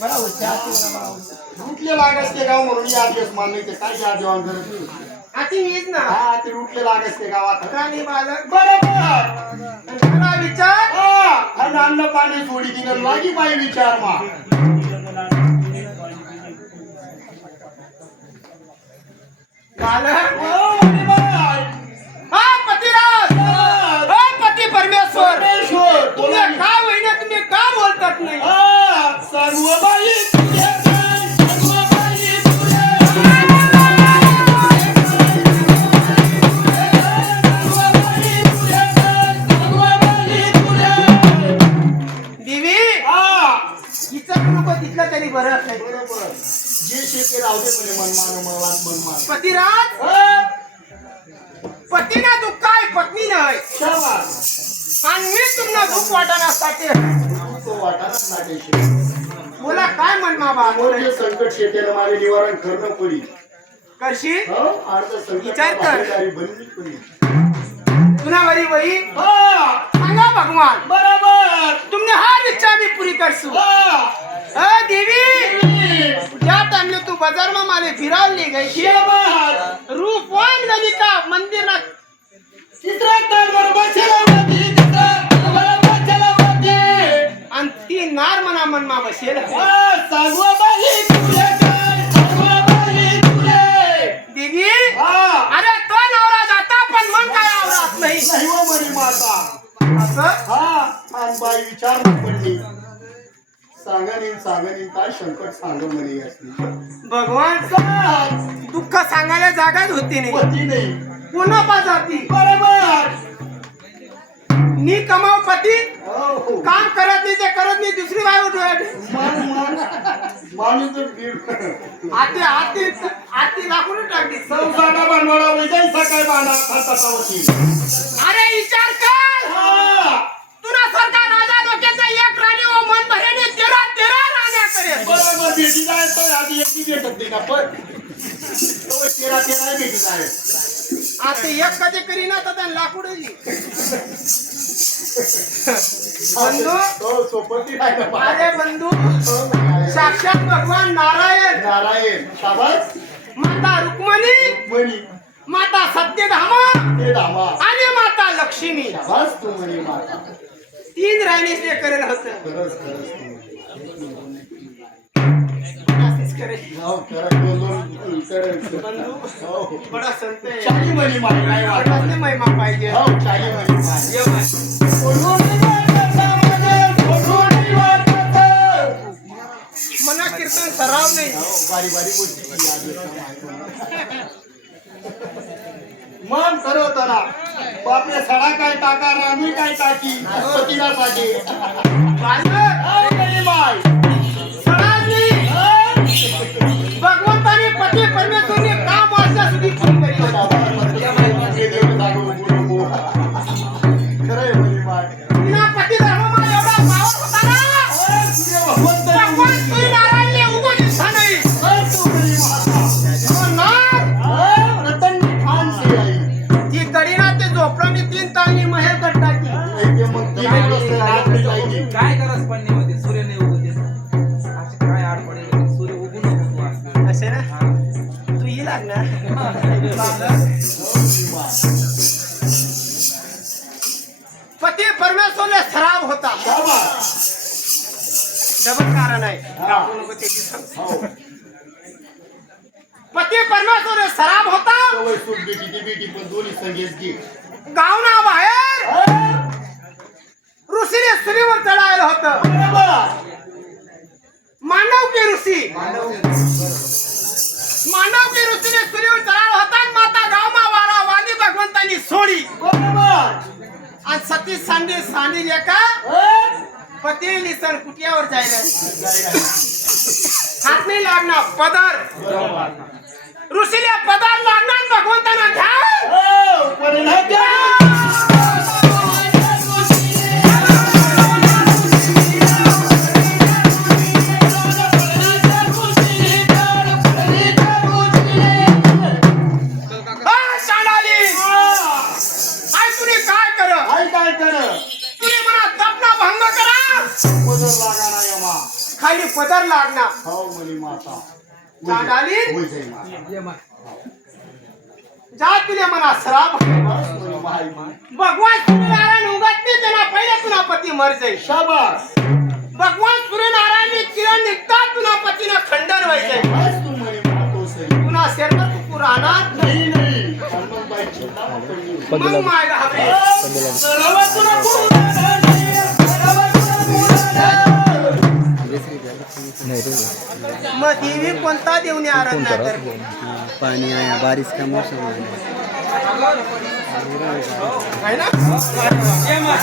मला हुशार रुटले लागसते गाव म्हणून या दिवस मानले काय या देवान करत आती मीच ना हा ते रुटले लागसते गावात राणी बालक बरोबर तुला विचार आणि अन्न पाणी सोडी दिलं लागी पाय विचार मा बालक बाय हा पतिराज हा पती परमेश्वर परमेश्वर तुला काय होईना तुम्ही का बोलतात नाही सर्व बाई तुझे काय, सर्व बाई तुझे. सर्व बाई तुझे काय, सर्व बाई तुझे. देवी हा हिचं नको तिथलं तरी बरं असेल बरोबर जे शेते राहू दे म्हणे मनमान मनात मनमान पतिराज पतीना दुःख काय पत्नी नाही शाबास आणि मी तुम्हाला दुःख वाटण्यासाठी तो वाटानाच नाटेशे बोला काय म्हणमा बा मोठे संकट शेतेला मारे निवारण करणं पडी करशी हो अर्ध संकट विचार कर. भागीदारी बनली पडी तुला बरी बाई हा सांगा भगवान बरोबर तुमने हर इच्छा भी पूरी करसू हा देवी ज्या टाइमले तू बाजार में मारे फिरावली गई शाबास रूपवान ललिता मंदिर ना चित्रात बरोबर चलावती चित्रात बरोबर चलावती आणि ती नार मना मनमा बसेल सर्व बाई तुझे काय, सर्व बाई तुझे. देवी हा अरे तो नवरा जाता पण मन काय आवरात नाही नाही हो म्हणे माता असं हा आणि बाई विचार पडली सांगणीन काय संकट सांग म्हणे यासनी भगवान दुःख सांगायला जागाच होती नाही पती नाही पुन्हा पाजाती बरोबर नी कमाव पती हो काम करत नाही ते करत नाही दुसरी बाय उठवायची माणूस बीड आती आती आती लाकून टाकली संसारा बनवाडा वैजाई सकाळी बांधा खातावती अरे विचार कर तुला सरकार राजा डोक्याचा एक राणी व मन भरेने 13 राण्या करे बरोबर भेटी जाय तर आधी एकटी भेटत नाही ना पण तो 13 भेटी जाय आता एक कधी करी ना तर लाकूडची बंधू हो सोपती नाही ना बा. अरे बंधू हो, नाही. साक्षात भगवान नारायण नारायण शाबास माता रुक्मणी मणी माता सत्यधामा ते धामा आणि माता लक्ष्मी शाबास तू म्हणे माता 3 राणीचे करेल होत खरंच तू म्हणे. हो खरं दोन खरं बंधू हो बडा संत आहे चाली म्हणे माय काय वाटत बडाच महिमा पाहिजे हो चाली म्हणे माय ये बाय. मना कीर्तन सराव नाही हो बारी बारी गोष्टी मन खरं होतं ना बापरे सडा काय टाका रामी काय टाकी पतीला साठी बाय सणांनी भगवंताने पती परमेश्वरने काम वाचा सुधी फोन करी खरंय म्हणे माय तिना पती धर्ममा एवढा पावर होता ना भगवान तुझी नारायणले उगो दिसता नाही हो ना रतन खान से आई ती करीना ते झोपडाने 3 ताळणी महेर टाकी ते मग काय करस पडणे मध्ये सूर्य नाही उगवते असे काय आड पडेल सूर्य उगू नको असं असे ना तू ही लागणार पती परमेश्वरने सराव होता डबल कारण आहे दाखवू नको त्याची सांग. पती परमेश्वरने सराव होता बेटी पण दोन्ही संगीत घे गावना बाहेर ऋषीने सुरीवर चढायला होतं मांडव की ऋषी ऋषीने सुरीवर चढायला होता आणि माता गावमा वारा वाणी भगवंतांनी सोडी आणि सती सांडी लेका पती निसण कुटियावर जायला हात नाही लागणार पदर ऋषीला पदर लागणार भगवंतांना खाली पदर लागणार हो म्हणे माता चांडाली होय जय माता जा तुले मना श्राप भगवान सूर्यनारायण उगत नाही त्यांना पहिले तुला पती मर जाईल शाबास भगवान सूर्यनारायण किरण निघतात तुला पतीनं खंडन व्हायचंय बस तू म्हणे मातो सरी पुन्हा शेरवर तू राहणार नाही नाही हनुमानबाई चिंता पडली मग माय हवे मग देवी कोणता देवने आराधना करते पानी आया बारिश का मौसम है ना जय मा